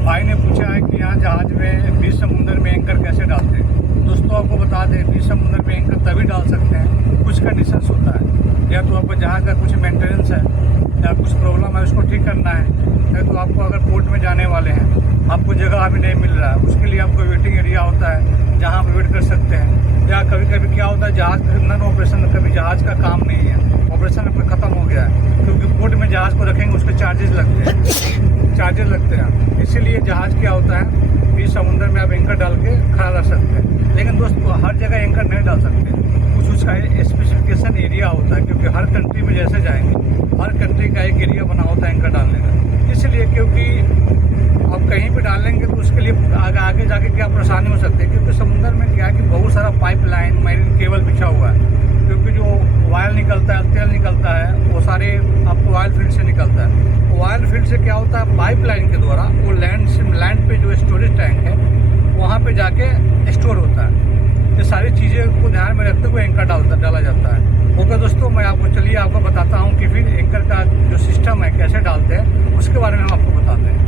भाई ने पूछा है कि यहाँ जहाज में बीच समुद्र में एंकर कैसे डालते हैं। दोस्तों आपको बता दें, बीच समुद्र में एंकर तभी डाल सकते हैं, कुछ कंडीशंस होता है। या तो आपको जहाज का कुछ मेंटेनेंस है या कुछ प्रॉब्लम है, उसको ठीक करना है। या तो आपको अगर पोर्ट में जाने वाले हैं, आपको जगह अभी नहीं मिल रहा है, उसके लिए आपको वेटिंग एरिया होता है जहाँ आप वेट कर सकते हैं। या कभी कभी क्या होता है, जहाज नन ऑपरेशन, कभी जहाज का काम नहीं है, ऑपरेशन अपना ख़त्म हो गया है, क्योंकि पोर्ट में जहाज को रखेंगे उसके चार्जेस लगते हैं। इसीलिए जहाज क्या होता है, बीच समुद्र में आप एंकर डाल के खड़ा रह सकते हैं। लेकिन दोस्तों हर जगह एंकर नहीं डाल सकते, कुछ उसका स्पेसिफिकेशन एरिया होता है, क्योंकि हर कंट्री में जैसे जाएंगे, हर कंट्री का एक एरिया बना होता है एंकर डालने का। इसलिए क्योंकि आप कहीं भी डालेंगे तो उसके लिए आगे जाके क्या परेशानी हो सकती है, क्योंकि समुद्र में क्या है कि बहुत सारा पाइपलाइन, मैरीन केबल बिछा हुआ है। क्योंकि जो ऑयल निकलता है, तेल निकलता है, वो सारे आपको ऑयल फील्ड से निकलता है। ऑयल फील्ड से क्या होता है, पाइपलाइन के द्वारा वो लैंड पे जो स्टोरेज टैंक है वहाँ पे जाके स्टोर होता है। ये सारी चीज़ें को ध्यान में रखते हुए एंकर डाला जाता है। ओके दोस्तों, मैं आपको बताता हूँ कि फिर एंकर का जो सिस्टम है कैसे डालते हैं, उसके बारे में हम आपको बताते हैं।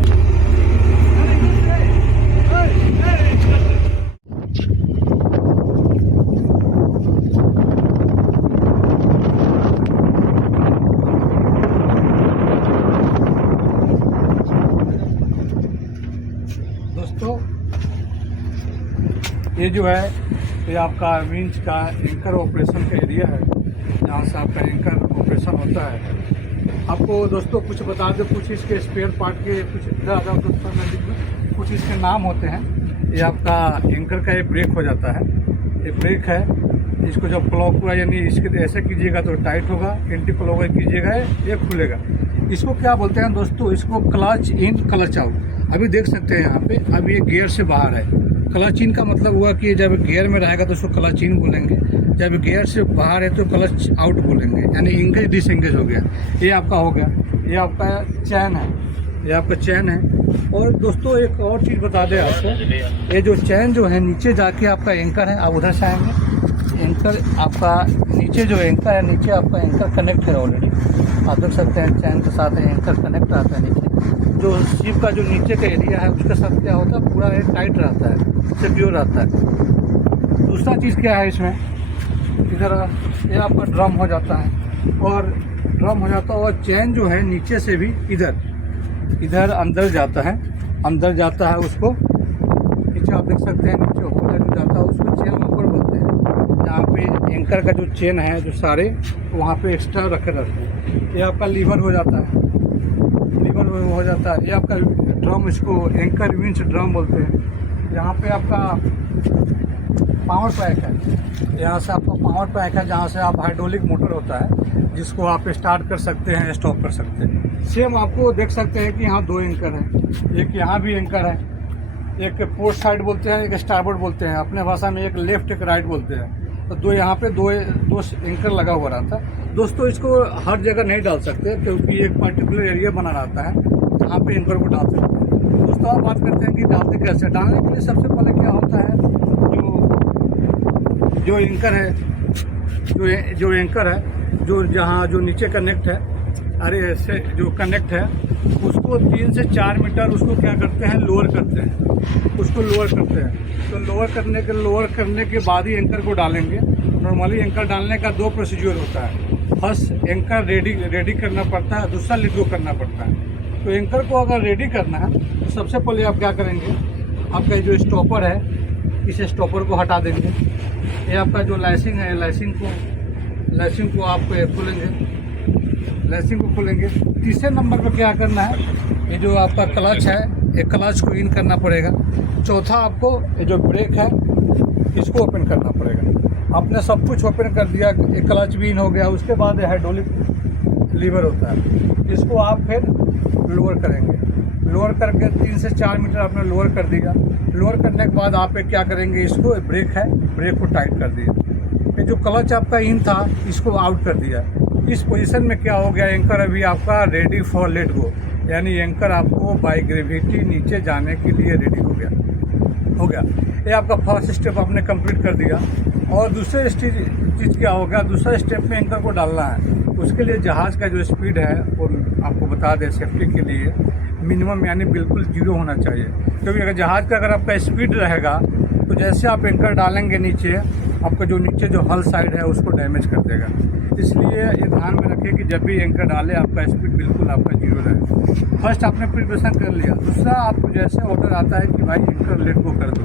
दोस्तों ये जो है, ये आपका विंच का एंकर ऑपरेशन का एरिया है, जहाँ से आपका एंकर ऑपरेशन होता है। आपको दोस्तों कुछ बता दें, कुछ इसके स्पेयर पार्ट के कुछ इसके नाम होते हैं। ये आपका एंकर का ये ब्रेक हो जाता है, ये ब्रेक है। इसको जब क्लॉकवाइज यानी इसके ऐसे कीजिएगा तो टाइट होगा, एंटी क्लॉकवाइज कीजिएगा ये खुलेगा। इसको क्या बोलते हैं दोस्तों, इसको क्लच इन क्लच आउट। अभी देख सकते हैं यहाँ पे, अब ये गियर से बाहर है। क्लच इन का मतलब हुआ कि जब गियर में रहेगा तो उसको क्लच इन बोलेंगे, जब गियर से बाहर है तो क्लच आउट बोलेंगे, यानी इंगेज डिसएंगेज हो गया। ये आपका हो गया, ये आपका चैन है, ये आपका चैन है। और दोस्तों एक और चीज़ बता दें आपको, ये जो चैन जो है नीचे जाके आपका एंकर है, आप उधर से आएंगे, एंकर आपका नीचे जो एंकर है, नीचे आपका एंकर कनेक्ट है ऑलरेडी, आप देख सकते हैं चैन के साथ एंकर कनेक्ट आता है। नीचे जो शिप का जो नीचे का एरिया है उसके साथ क्या होता है, पूरा टाइट रहता है, सिक्योर रहता है। दूसरा चीज़ क्या है इसमें, इधर ये आपका ड्रम हो जाता है, और ड्रम हो जाता है, और चैन जो है नीचे से भी इधर अंदर जाता है उसको नीचे आप देख सकते हैं, नीचे ऊपर जो जाता है उसको चेन ऊपर बोलते हैं। जहाँ पे एंकर का जो चेन है जो सारे वहाँ पे एक्स्ट्रा रखे रहते हैं। ये आपका लीवर हो जाता है, ये आपका ड्रम, इसको एंकर विंच ड्रम बोलते हैं। यहाँ पे आपका पावर पैक है, यहाँ से आपका पावर पैक है, जहाँ से आप हाइड्रोलिक मोटर होता है जिसको आप स्टार्ट कर सकते हैं, स्टॉप कर सकते हैं। सेम आपको देख सकते हैं कि यहाँ 2 एंकर हैं, एक यहाँ भी एंकर है, एक पोर्ट साइड बोलते हैं, एक स्टारबोर्ड बोलते हैं, अपने भाषा में एक लेफ्ट एक राइट बोलते हैं। तो दो यहाँ पे दो एंकर लगा हुआ रहता है। दोस्तों इसको हर जगह नहीं डाल सकते, क्योंकि एक पर्टिकुलर एरिया बना रहता है जहाँ पे एंकर को डाल सकते हैं। दोस्तों आप बात करते हैं कि डालते कैसे। डालने के लिए सबसे पहले क्या होता है, जो एंकर है, जो एंकर है, जो नीचे कनेक्ट है, अरे ऐसे जो कनेक्ट है, उसको 3 से 4 मीटर उसको क्या करते हैं, लोअर करते हैं, उसको लोअर करते हैं। तो लोअर करने के बाद ही एंकर को डालेंगे। नॉर्मली एंकर डालने का 2 प्रोसीजर होता है। फर्स्ट एंकर रेडी करना पड़ता है, दूसरा लेट गो करना पड़ता है। तो एंकर को अगर रेडी करना है तो सबसे पहले आप क्या करेंगे, आपका जो स्टॉपर है, इस स्टॉपर को हटा देंगे। ये आपका जो लैसिंग है, लैसिंग को आप खोलेंगे। तीसरे नंबर पर क्या करना है, ये जो आपका क्लच है, एक क्लच को इन करना पड़ेगा। चौथा आपको ये जो ब्रेक है इसको ओपन करना पड़ेगा। आपने सब कुछ ओपन कर दिया, एक क्लच भी इन हो गया। उसके बाद हाइड्रोलिक लीवर होता है, इसको आप फिर लोअर करेंगे। लोअर करके 3 से 4 मीटर आपने लोअर कर दिया। लोअर करने के बाद आप क्या करेंगे, इसको ब्रेक है, ब्रेक को टाइट कर दिया। फिर जो क्लच आपका इन था इसको आउट कर दिया। इस पोजीशन में क्या हो गया, एंकर अभी आपका रेडी फॉर लेट गो, यानी एंकर आपको बाय ग्रेविटी नीचे जाने के लिए रेडी हो गया। ये आपका फर्स्ट स्टेप आपने कंप्लीट कर दिया। और दूसरे चीज़ क्या हो गया, दूसरा स्टेप में एंकर को डालना है। उसके लिए जहाज़ का जो स्पीड है वो आपको बता दें सेफ्टी के लिए, मिनिमम यानी बिल्कुल जीरो होना चाहिए, क्योंकि अगर जहाज़ का अगर आपका स्पीड रहेगा तो जैसे आप एंकर डालेंगे नीचे, आपका जो नीचे जो हल साइड है उसको डैमेज कर देगा। इसलिए ये ध्यान में रखें कि जब भी एंकर डालें आपका स्पीड बिल्कुल आपका जीरो रहे। फर्स्ट आपने प्रिपरेशन कर लिया। दूसरा, आपको जैसे ऑर्डर आता है कि भाई एंकर लेट गो कर दो,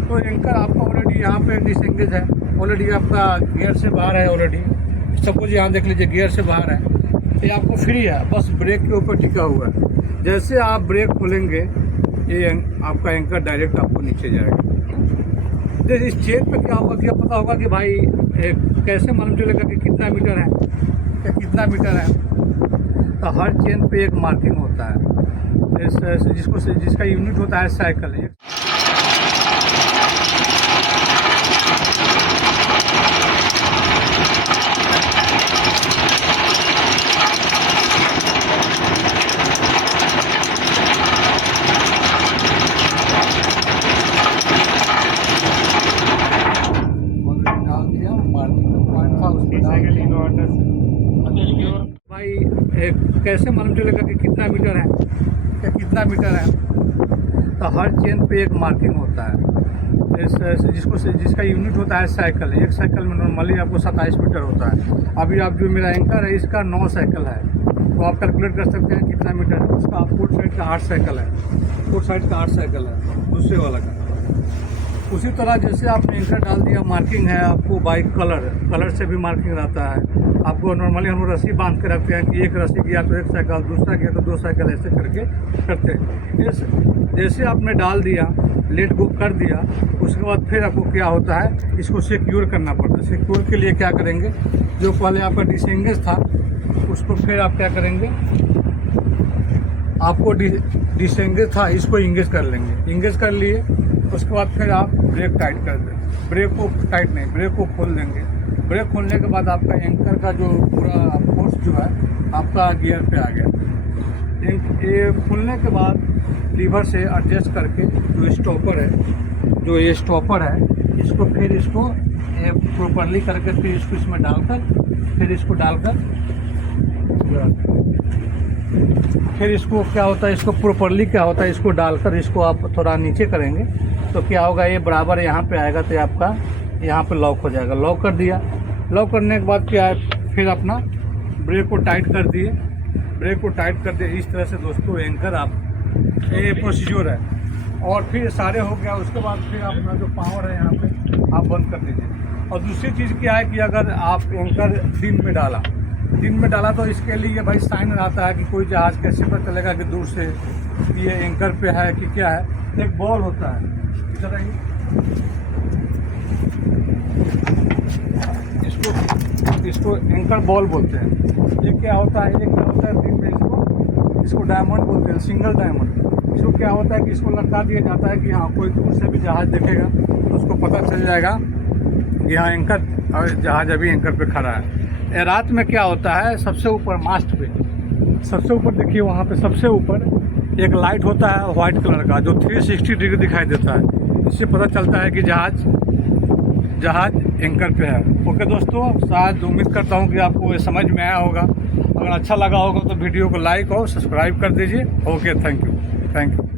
तो एंकर आपका ऑलरेडी यहाँ पे डिसएंगेज है, ऑलरेडी आपका गियर से बाहर है। ऑलरेडी सपोज यहाँ देख लीजिए गियर से बाहर है, ये आपको फ्री है, बस ब्रेक के ऊपर टिका हुआ है। जैसे आप ब्रेक खोलेंगे ये आपका एंकर डायरेक्ट आपको नीचे जाएगा। तो इस चेन पे क्या होगा, क्या पता होगा कि भाई कैसे मालूम चलेगा कि कितना मीटर है या कितना मीटर है। तो हर चेन पे एक मार्किंग होता है, जिसका यूनिट होता है साइकिल। भाई कैसे मालूम चलेगा कि कितना मीटर है या कितना मीटर है। तो हर चेन पे एक मार्किंग होता है, जिसका यूनिट होता है साइकिल। एक साइकिल में नॉर्मली आपको 27 मीटर होता है। अभी आप जो मेरा एंकर है इसका 9 साइकिल है, तो आप कैलकुलेट कर सकते हैं कितना मीटर है। उसका फुट साइड का 8 साइकिल है, फुट साइड का 8 साइकिल है दूसरे वाला का। उसी तरह जैसे आपने एंकर डाल दिया, मार्किंग है आपको बाई कलर से भी मार्किंग रहता है। आपको नॉर्मली हम रस्सी बांध के रखते हैं कि एक रस्सी गया तो एक साइकिल, दूसरा गया तो 2 साइकिल, ऐसे करके करते हैं। जैसे आपने डाल दिया, लेट गो कर दिया, उसके बाद फिर आपको क्या होता है, इसको सिक्योर करना पड़ता है। सिक्योर के लिए क्या करेंगे, जो पहले आपका डिसएंगेज था उसको फिर आप क्या करेंगे, आपको डिसएंगेज था इसको इंगेज कर लेंगे। इंगेज कर लिए उसके बाद फिर आप ब्रेक टाइट कर दें। ब्रेक को टाइट नहीं, ब्रेक को खोल देंगे। ब्रेक खोलने के बाद आपका एंकर का जो पूरा फोर्स जो है आपका गियर पे आ गया। ये खोलने के बाद लीवर से एडजस्ट करके जो ये स्टॉपर है इसको फिर इसको प्रॉपरली करके फिर इसको इसमें डालकर फिर इसको क्या होता है, इसको प्रॉपरली क्या होता है, इसको डालकर इसको आप थोड़ा नीचे करेंगे तो क्या होगा, ये बराबर यहाँ पे आएगा तो आपका यहाँ पे लॉक हो जाएगा। लॉक कर दिया। लॉक करने के बाद क्या है, फिर अपना ब्रेक को टाइट कर दिए। ब्रेक को टाइट कर दिए इस तरह से दोस्तों एंकर आप, ये प्रोसीजर है। और फिर सारे हो गया, उसके बाद फिर अपना जो पावर है यहाँ पे आप बंद कर दीजिए। और दूसरी चीज़ क्या है कि अगर आप एंकर दिन में डाला तो इसके लिए भाई साइन रहता है कि कोई जहाज़ कैसे पता चलेगा कि दूर से ये एंकर पे है कि क्या है। एक बॉल होता है इधर ही, इसको एंकर बॉल बोलते हैं। ये क्या होता है, दिन में इसको डायमंड बोलते हैं, सिंगल डायमंड। इसको क्या होता है कि इसको लटका दिया जाता है कि हाँ कोई दूर से भी जहाज़ देखेगा तो उसको पता चल जाएगा कि हाँ एंकर, और जहाज़ अभी एंकर पे खड़ा है। रात में क्या होता है, सबसे ऊपर मास्ट पे सबसे ऊपर देखिए, वहाँ पे सबसे ऊपर एक लाइट होता है वाइट कलर का जो 360 डिग्री दिखाई देता है। इससे पता चलता है कि जहाज़ एंकर पे है। ओके दोस्तों, शायद उम्मीद करता हूँ कि आपको ये समझ में आया होगा। अगर अच्छा लगा होगा तो वीडियो को लाइक और सब्सक्राइब कर दीजिए। Okay, thank you.